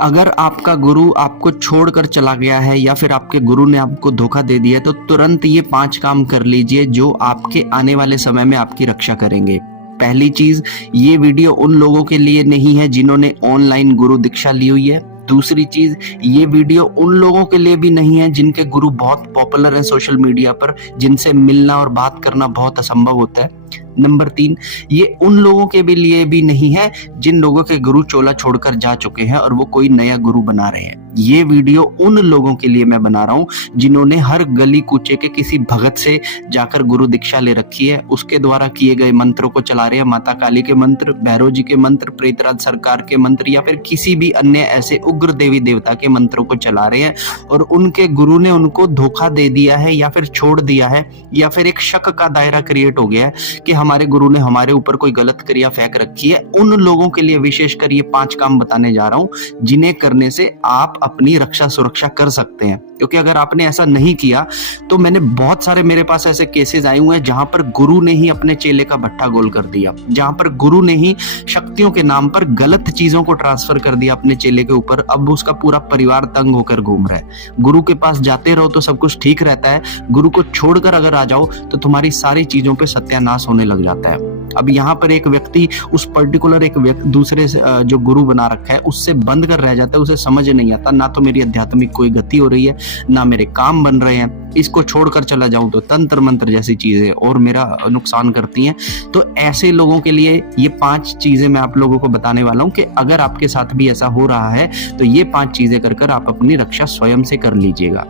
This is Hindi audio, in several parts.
अगर आपका गुरु आपको छोड़कर चला गया है या फिर आपके गुरु ने आपको धोखा दे दिया है तो तुरंत ये 5 काम कर लीजिए जो आपके आने वाले समय में आपकी रक्षा करेंगे। पहली चीज, ये वीडियो उन लोगों के लिए नहीं है जिन्होंने ऑनलाइन गुरु दीक्षा ली हुई है। दूसरी चीज, ये वीडियो उन लोगों के लिए भी नहीं है जिनके गुरु बहुत पॉपुलर है सोशल मीडिया पर, जिनसे मिलना और बात करना बहुत असंभव होता है। नंबर 3, ये उन लोगों के भी लिए भी नहीं है जिन लोगों के गुरु चोला छोड़कर जा चुके हैं और वो कोई नया गुरु बना रहे हैं। ये वीडियो उन लोगों के लिए मैं बना रहा हूं जिन्होंने हर गली कूचे के किसी भगत से जाकर गुरु दीक्षा ले रखी है, उसके द्वारा किए गए मंत्रों को चला रहे हैं। माता काली के मंत्र, भैरव जी के मंत्र, प्रेतराज सरकार के मंत्र या फिर किसी भी अन्य ऐसे उग्र देवी देवता के मंत्रों को चला रहे हैं और उनके गुरु ने उनको धोखा दे दिया है या फिर छोड़ दिया है या फिर एक शक का दायरा क्रिएट हो गया है कि हमारे गुरु ने हमारे ऊपर कोई गलत क्रिया फेंक रखी है। उन लोगों के लिए विशेषकर ये 5 काम बताने जा रहा हूं जिन्हें करने से आप अपनी रक्षा सुरक्षा कर सकते हैं। क्योंकि अगर आपने ऐसा नहीं किया तो मैंने बहुत सारे, मेरे पास ऐसे केसेस आए हुए हैं जहां पर गुरु ने ही अपने चेले का भट्ठा गोल कर दिया, जहां पर गुरु ने ही शक्तियों के नाम पर गलत चीजों को ट्रांसफर कर दिया अपने चेले के ऊपर। अब उसका पूरा परिवार तंग होकर घूम रहा है। गुरु के पास जाते रहो तो सब कुछ ठीक रहता है, गुरु को छोड़कर अगर आ जाओ तो तुम्हारी सारी चीजों पे सत्यानाश होने लग जाता है। अब यहाँ पर एक व्यक्ति उस पर्टिकुलर एक दूसरे जो गुरु बना रखा है उससे बंद कर रह जाता है, उसे समझ नहीं आता ना तो मेरी आध्यात्मिक कोई गति हो रही है ना मेरे काम बन रहे हैं, इसको छोड़कर चला जाऊं तो तंत्र मंत्र जैसी चीजें और मेरा नुकसान करती हैं। तो ऐसे लोगों के लिए ये 5 चीजें मैं आप लोगों को बताने वाला हूं कि अगर आपके साथ भी ऐसा हो रहा है तो ये 5 चीजें कर आप अपनी रक्षा स्वयं से कर लीजिएगा।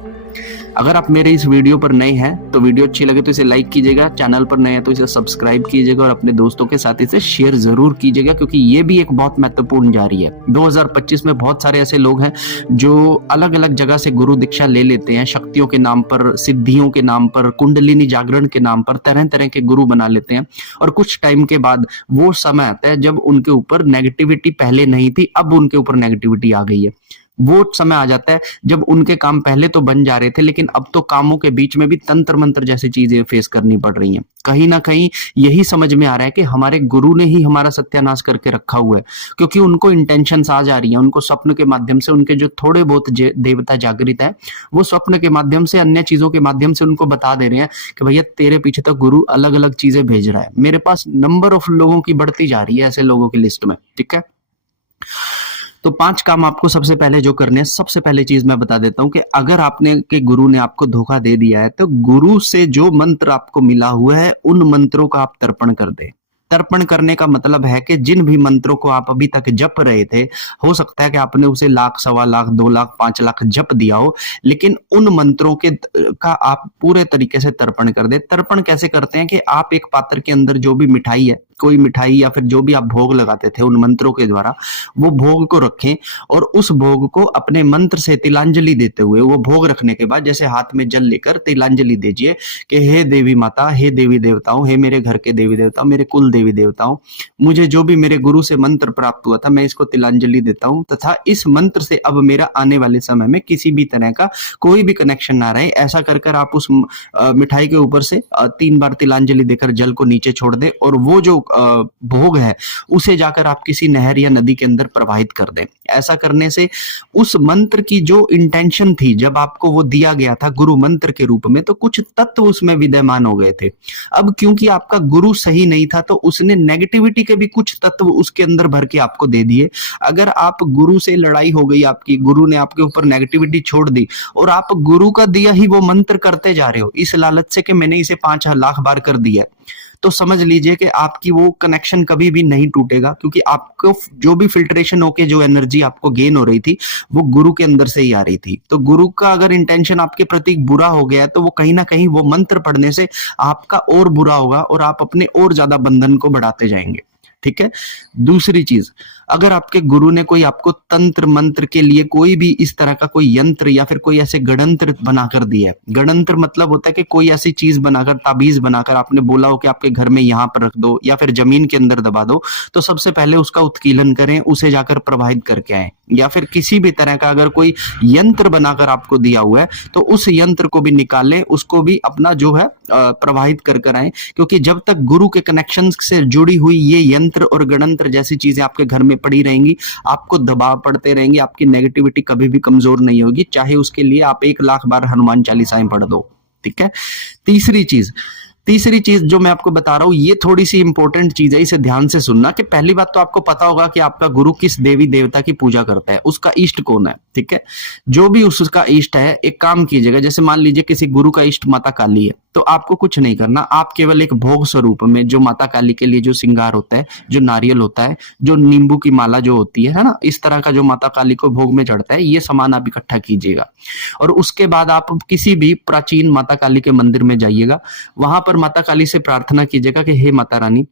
अगर आप मेरे इस वीडियो पर नए हैं तो वीडियो अच्छी लगे तो इसे लाइक कीजिएगा, चैनल पर नए हैं तो इसे सब्सक्राइब कीजिएगा और अपने दोस्तों के साथ इसे शेयर जरूर कीजिएगा क्योंकि ये भी एक बहुत महत्वपूर्ण जारी है। 2025 में बहुत सारे ऐसे लोग हैं जो अलग अलग जगह से गुरु दीक्षा ले लेते हैं, शक्तियों के नाम पर, सिद्धियों के नाम पर, कुंडलिनी जागरण के नाम पर तरह तरह के गुरु बना लेते हैं और कुछ टाइम के बाद वो समय आता है जब उनके ऊपर नेगेटिविटी पहले नहीं थी, अब उनके ऊपर नेगेटिविटी आ गई है। वो समय आ जाता है जब उनके काम पहले तो बन जा रहे थे लेकिन अब तो कामों के बीच में भी तंत्र मंत्र जैसी चीजें फेस करनी पड़ रही हैं। कहीं ना कहीं यही समझ में आ रहा है कि हमारे गुरु ने ही हमारा सत्यानाश करके रखा हुआ है क्योंकि उनको इंटेंशंस आ जा रही हैं, उनको स्वप्न के माध्यम से, उनके जो थोड़े बहुत देवता जागृत है वो स्वप्न के माध्यम से, अन्य चीजों के माध्यम से उनको बता दे रहे हैं कि भैया तेरे पीछे तो गुरु अलग अलग चीजें भेज रहा है। मेरे पास नंबर ऑफ लोगों की बढ़ती जा रही है ऐसे लोगों की लिस्ट में। ठीक है, तो 5 काम आपको सबसे पहले जो करने हैं, सबसे पहले चीज मैं बता देता हूं कि अगर आपने के गुरु ने आपको धोखा दे दिया है तो गुरु से जो मंत्र आपको मिला हुआ है उन मंत्रों का आप तर्पण कर दे। तर्पण करने का मतलब है कि जिन भी मंत्रों को आप अभी तक जप रहे थे, हो सकता है कि आपने उसे 1 लाख, 1.25 लाख, 2 लाख, 5 लाख जप दिया हो, लेकिन उन मंत्रों के का आप पूरे तरीके से तर्पण कर दे। तर्पण कैसे करते हैं कि आप एक पात्र के अंदर जो भी मिठाई है, कोई मिठाई या फिर जो भी आप भोग लगाते थे उन मंत्रों के द्वारा, वो भोग को रखें और उस भोग को अपने मंत्र से तिलांजलि देते हुए, वो भोग रखने के बाद जैसे हाथ में जल लेकर तिलांजलि दीजिए कि हे देवी माता, हे देवी देवताओं, हे मेरे घर के देवी देवताओं, मेरे कुल देवी देवताओं, मुझे जो भी मेरे गुरु से मंत्र प्राप्त हुआ था मैं इसको तिलांजलि देता हूं तथा इस मंत्र से अब मेरा आने वाले समय में किसी भी तरह का कोई भी कनेक्शन ना रहे। ऐसा कर आप उस मिठाई के ऊपर से 3 बार तिलांजलि देकर जल को नीचे छोड़ दे और वो जो भोग है उसे जाकर आप किसी नहर या नदी के अंदर प्रवाहित कर दें। ऐसा करने से उस मंत्र की जो इंटेंशन थी जब आपको वो दिया गया था गुरु मंत्र के रूप में, तो कुछ तत्व उसमें विद्यमान हो गए थे। अब क्योंकि आपका गुरु सही नहीं था तो उसने नेगेटिविटी के भी कुछ तत्व उसके अंदर भर के आपको दे दिए। अगर आप गुरु से लड़ाई हो गई आपकी, गुरु ने आपके ऊपर नेगेटिविटी छोड़ दी और आप गुरु का दिया ही वो मंत्र करते जा रहे हो इस लालच से कि मैंने इसे 5 लाख बार कर दिया, तो समझ लीजिए कि आपकी वो कनेक्शन कभी भी नहीं टूटेगा क्योंकि आपको जो भी फिल्ट्रेशन होके जो एनर्जी आपको गेन हो रही थी वो गुरु के अंदर से ही आ रही थी। तो गुरु का अगर इंटेंशन आपके प्रति बुरा हो गया है तो वो कहीं ना कहीं वो मंत्र पढ़ने से आपका और बुरा होगा और आप अपने और ज्यादा बंधन को बढ़ाते जाएंगे। ठीक है, दूसरी चीज, अगर आपके गुरु ने कोई आपको तंत्र मंत्र के लिए कोई भी इस तरह का कोई यंत्र या फिर कोई ऐसे गणंत्र बनाकर दिया है, गणंत्र मतलब होता है कि कोई ऐसी चीज बनाकर, ताबीज बनाकर आपने बोला हो कि आपके घर में यहाँ पर रख दो या फिर जमीन के अंदर दबा दो, तो सबसे पहले उसका उत्कीलन करें, उसे जाकर प्रवाहित करके आए। या फिर किसी भी तरह का अगर कोई यंत्र बनाकर आपको दिया हुआ है तो उस यंत्र को भी निकालें, उसको भी अपना जो है प्रवाहित कर आए, क्योंकि जब तक गुरु के कनेक्शन से जुड़ी हुई ये यंत्र और गणंत्र जैसी चीजें आपके घर में पड़ी रहेंगी, आपको दबाव पड़ते रहेंगे, आपकी नेगेटिविटी कभी भी कमजोर नहीं होगी, चाहे उसके लिए आप 1,00,000 बार हनुमान चालीसाएं पढ़ दो। ठीक है। तीसरी चीज जो मैं आपको बता रहा हूं, ये थोड़ी सी इंपॉर्टेंट चीज है, इसे ध्यान से सुनना। कि पहली बात तो आपको पता होगा कि आपका गुरु किस देवी देवता की पूजा करता है, उसका इष्ट कौन है। ठीक है। जो भी उसका इष्ट है, एक काम कीजिएगा, जैसे मान लीजिए किसी गुरु का इष्ट माता काली है, तो आपको कुछ नहीं करना, आप केवल एक भोग स्वरूप में जो माता काली के लिए जो श्रृंगार होता है, जो नारियल होता है, जो नींबू की माला जो होती है ना, इस तरह का जो माता काली को भोग में चढ़ता है, ये सामान आप इकट्ठा कीजिएगा। और उसके बाद आप किसी भी प्राचीन माता काली के मंदिर में जाइएगा, वहां पर माता काली से प्रार्थना कीजिएगा कि हे माता रानी,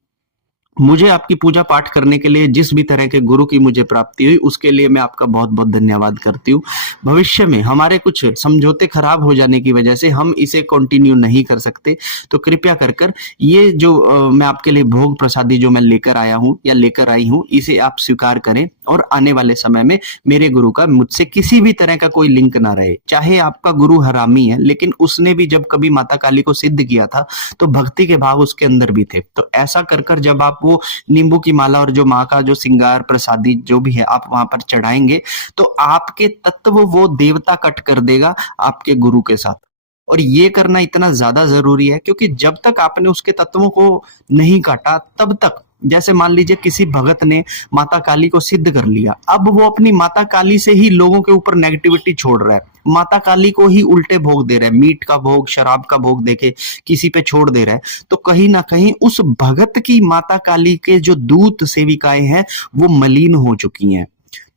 मुझे आपकी पूजा पाठ करने के लिए जिस भी तरह के गुरु की मुझे प्राप्ति हुई, उसके लिए मैं आपका बहुत बहुत धन्यवाद करती हूँ। भविष्य में हमारे कुछ समझौते खराब हो जाने की वजह से हम इसे कंटिन्यू नहीं कर सकते, तो कृपया कर कर ये जो मैं आपके लिए भोग प्रसादी जो मैं लेकर आया हूँ या लेकर आई हूँ, इसे आप स्वीकार करें। और आने वाले समय में मेरे गुरु का मुझसे किसी भी तरह का कोई लिंक ना रहे। चाहे आपका गुरु हरामी है, लेकिन उसने भी जब कभी माता काली को सिद्ध किया था, तो भक्ति के भाव उसके अंदर भी थे। तो ऐसा कर कर जब आप वो नींबू की माला और जो माँ का जो श्रृंगार प्रसादी जो भी है आप वहां पर चढ़ाएंगे, तो आपके तत्व वो देवता कट कर देगा आपके गुरु के साथ। और ये करना इतना ज्यादा जरूरी है, क्योंकि जब तक आपने उसके तत्वों को नहीं काटा, तब तक, जैसे मान लीजिए किसी भगत ने माता काली को सिद्ध कर लिया, अब वो अपनी माता काली से ही लोगों के ऊपर नेगेटिविटी छोड़ रहा है, माता काली को ही उल्टे भोग दे रहा है, मीट का भोग, शराब का भोग देके किसी पे छोड़ दे रहा है, तो कहीं ना कहीं उस भगत की माता काली के जो दूत सेविकाएं हैं वो मलिन हो चुकी हैं।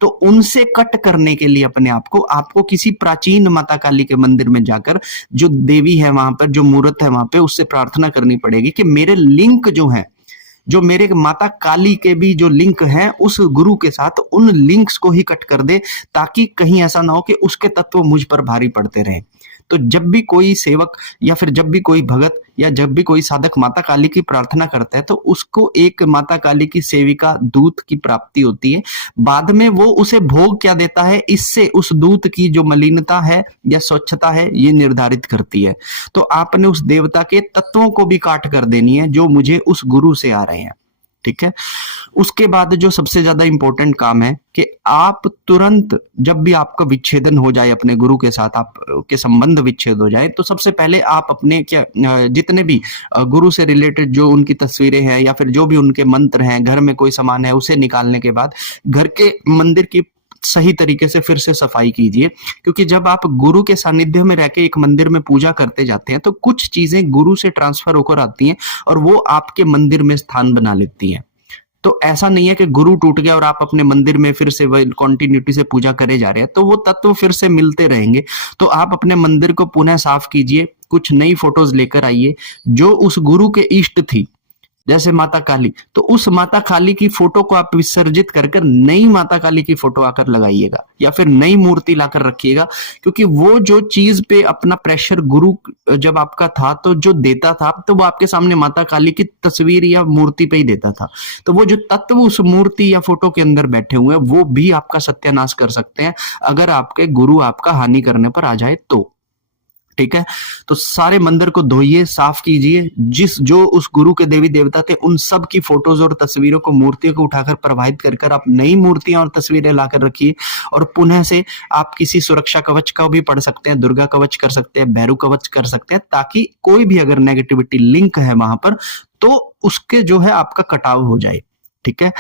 तो उनसे कट करने के लिए अपने आप को, आपको किसी प्राचीन माता काली के मंदिर में जाकर, जो देवी है वहां पर, जो मूर्त है वहां पे, उससे प्रार्थना करनी पड़ेगी कि मेरे लिंक जो है, जो मेरे माता काली के भी जो लिंक हैं उस गुरु के साथ, उन लिंक्स को ही कट कर दे, ताकि कहीं ऐसा ना हो कि उसके तत्व मुझ पर भारी पड़ते रहें। तो जब भी कोई सेवक या फिर जब भी कोई भगत या जब भी कोई साधक माता काली की प्रार्थना करता है, तो उसको एक माता काली की सेविका दूत की प्राप्ति होती है। बाद में वो उसे भोग क्या देता है, इससे उस दूत की जो मलिनता है या स्वच्छता है, ये निर्धारित करती है। तो आपने उस देवता के तत्वों को भी काट कर देनी है जो मुझे उस गुरु से आ रहे हैं। ठीक है। उसके बाद जो सबसे ज्यादा इंपॉर्टेंट काम है कि आप तुरंत, जब भी आपका विच्छेदन हो जाए अपने गुरु के साथ, आपके संबंध विच्छेद हो जाए, तो सबसे पहले आप अपने जितने भी गुरु से रिलेटेड जो उनकी तस्वीरें हैं या फिर जो भी उनके मंत्र हैं, घर में कोई सामान है, उसे निकालने के बाद घर के मंदिर की सही तरीके से फिर से सफाई कीजिए। क्योंकि जब आप गुरु के सानिध्य में रह के एक मंदिर में पूजा करते जाते हैं, तो कुछ चीजें गुरु से ट्रांसफर होकर आती हैं और वो आपके मंदिर में स्थान बना लेती हैं। तो ऐसा नहीं है कि गुरु टूट गया और आप अपने मंदिर में फिर से वही कंटिन्यूटी से पूजा करे जा रहे हैं, तो वो तत्व फिर से मिलते रहेंगे। तो आप अपने मंदिर को पुनः साफ कीजिए, कुछ नई फोटोज लेकर आइए जो उस गुरु के इष्ट थी, जैसे माता काली, तो उस माता काली की फोटो को आप विसर्जित कर कर नई माता काली की फोटो आकर लगाइएगा या फिर नई मूर्ति लाकर रखिएगा। क्योंकि वो जो चीज पे अपना प्रेशर गुरु जब आपका था, तो जो देता था, तो वो आपके सामने माता काली की तस्वीर या मूर्ति पे ही देता था। तो वो जो तत्व उस मूर्ति या फोटो के अंदर बैठे हुए हैं, वो भी आपका सत्यानाश कर सकते हैं अगर आपके गुरु आपका हानि करने पर आ जाए तो। ठीक है। तो सारे मंदिर को धोइए, साफ कीजिए, जो उस गुरु के देवी देवता थे उन सब की फोटोज और तस्वीरों को, मूर्तियों को उठाकर प्रवाहित कर कर आप नई मूर्तियां और तस्वीरें लाकर रखिए। और पुनः से आप किसी सुरक्षा कवच का भी पढ़ सकते हैं, दुर्गा कवच कर सकते हैं, भैरव कवच कर सकते हैं, ताकि कोई भी अगर नेगेटिविटी लिंक है वहां पर, तो उसके जो है आपका कटाव हो जाए। ठीक है।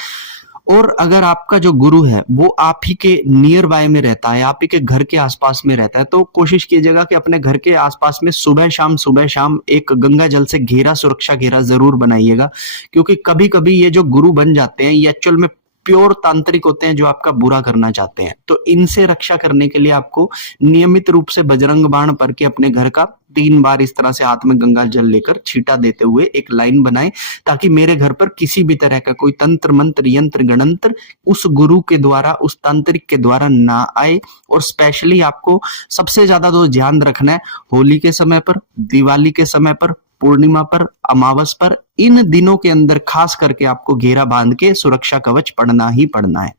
और अगर आपका जो गुरु है वो आप ही के नियर बाय में रहता है, आप ही के घर के आसपास में रहता है, तो कोशिश कीजिएगा कि अपने घर के आसपास में सुबह शाम एक गंगा जल से घेरा, सुरक्षा घेरा जरूर बनाइएगा। क्योंकि कभी कभी ये जो गुरु बन जाते हैं, ये एक्चुअल में प्योर तांत्रिक होते हैं जो आपका बुरा करना चाहते हैं। तो इनसे रक्षा करने के लिए आपको नियमित रूप से बजरंग बाण पढ़ के अपने घर का 3 बार इस तरह से हाथ में गंगा जल लेकर छींटा देते हुए एक लाइन बनाएं, ताकि मेरे घर पर किसी भी तरह का कोई तंत्र मंत्र यंत्र गणंत्र उस गुरु के द्वारा, उस तांत्रिक के द्वारा ना आए। और स्पेशली आपको सबसे ज्यादा तो ध्यान रखना है, होली के समय पर, दिवाली के समय पर, पूर्णिमा पर, अमावस पर, इन दिनों के अंदर खास करके आपको घेरा बांध के सुरक्षा कवच पढ़ना ही पढ़ना है।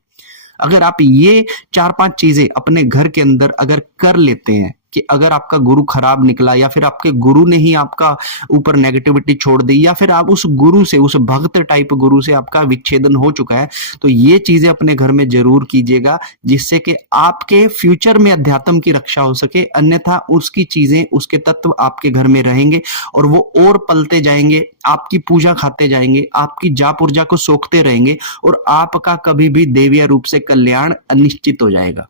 अगर आप ये 4-5 चीजें अपने घर के अंदर अगर कर लेते हैं, कि अगर आपका गुरु खराब निकला या फिर आपके गुरु ने ही आपका ऊपर नेगेटिविटी छोड़ दी या फिर आप उस गुरु से, उस भक्त टाइप गुरु से आपका विच्छेदन हो चुका है, तो ये चीजें अपने घर में जरूर कीजिएगा, जिससे कि आपके फ्यूचर में अध्यात्म की रक्षा हो सके। अन्यथा उसकी चीजें, उसके तत्व आपके घर में रहेंगे और वो और पलते जाएंगे, आपकी पूजा खाते जाएंगे, आपकी जाप ऊर्जा को सोखते रहेंगे और आपका कभी भी देवीय रूप से कल्याण अनिश्चित हो जाएगा।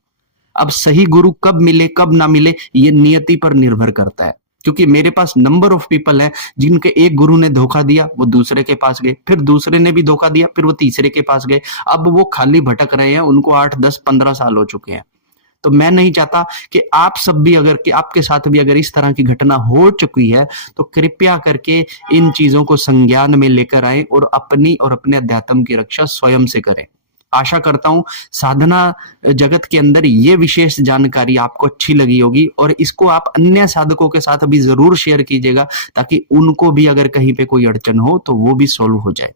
अब सही गुरु कब मिले कब ना मिले ये नियति पर निर्भर करता है, क्योंकि मेरे पास नंबर ऑफ पीपल है जिनके एक गुरु ने धोखा दिया, वो दूसरे के पास गए, फिर दूसरे ने भी धोखा दिया, फिर वो तीसरे के पास गए, अब वो खाली भटक रहे हैं, उनको 8, 10, 15 साल हो चुके हैं। तो मैं नहीं चाहता कि आप सब भी, अगर कि आपके साथ भी अगर इस तरह की घटना हो चुकी है, तो कृपया करके इन चीजों को संज्ञान में लेकर आए और अपनी और अपने अध्यात्म की रक्षा स्वयं से करें। आशा करता हूं साधना जगत के अंदर ये विशेष जानकारी आपको अच्छी लगी होगी और इसको आप अन्य साधकों के साथ भी जरूर शेयर कीजिएगा, ताकि उनको भी अगर कहीं पे कोई अड़चन हो तो वो भी सॉल्व हो जाए।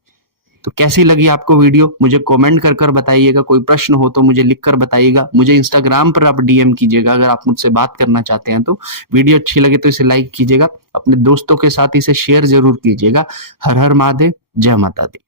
तो कैसी लगी आपको वीडियो मुझे कमेंट कर बताइएगा। कोई प्रश्न हो तो मुझे लिखकर बताइएगा। मुझे इंस्टाग्राम पर आप डीएम कीजिएगा अगर आप मुझसे बात करना चाहते हैं। तो वीडियो अच्छी लगे तो इसे लाइक कीजिएगा, अपने दोस्तों के साथ इसे शेयर जरूर कीजिएगा। हर हर महादेव, जय माता दी।